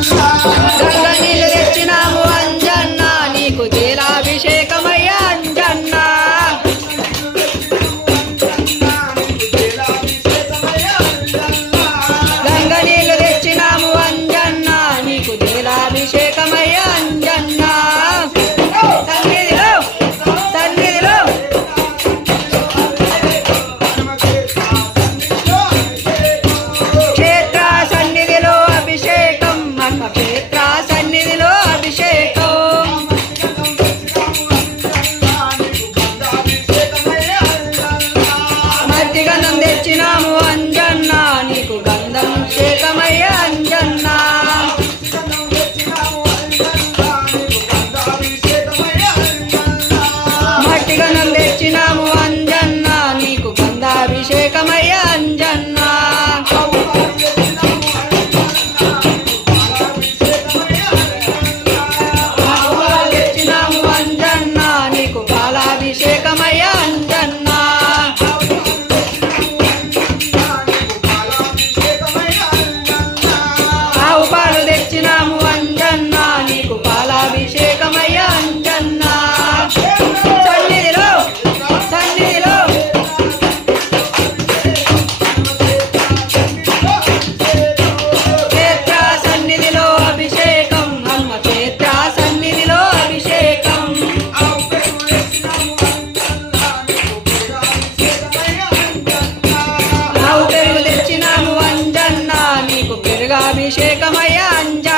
గంగ నీళ్ళు తెచ్చినాము అంజన్న నీకు తేలాభిషేకమయ్య అంజన్న గంగ నీళ్ళు తెచ్చినాము అంజన్న నీకు తేలాభిషేకమయ్య అంజన్న సన్నిధిలో సన్నిధిలో క్షేత్ర సన్నిధిలో అభిషేకం అమ్మ క్షేత్ర సన్నిధిలో అభిషేకం మట్టి గంధం తెచ్చినాము అంజన్న నీకు గంధం అభిషేకమయ్య అంజన్న మట్టి గంధం తెచ్చినాము అంజన్న నీకు గంధాభిషేకమయ్య అంజన్న తెచ్చినాము అంజన్న నీకు పాలాభిషేకమయ్య అంజన్న ఆవు పాలు తెచ్చినాము అంజన్న నీకు పాలాభిషేకమయ్య అంజన్న సన్నిధిలో సన్నిధిలో క్షేత్ర సన్నిధిలో అభిషేకం అమ్మ క్షేత్ర సన్నిధిలో అభిషేకం ఆవు పెరుగు తెచ్చినాము అంజన్న నీకు పెరుగాభిషేకమయ్య అంజన్న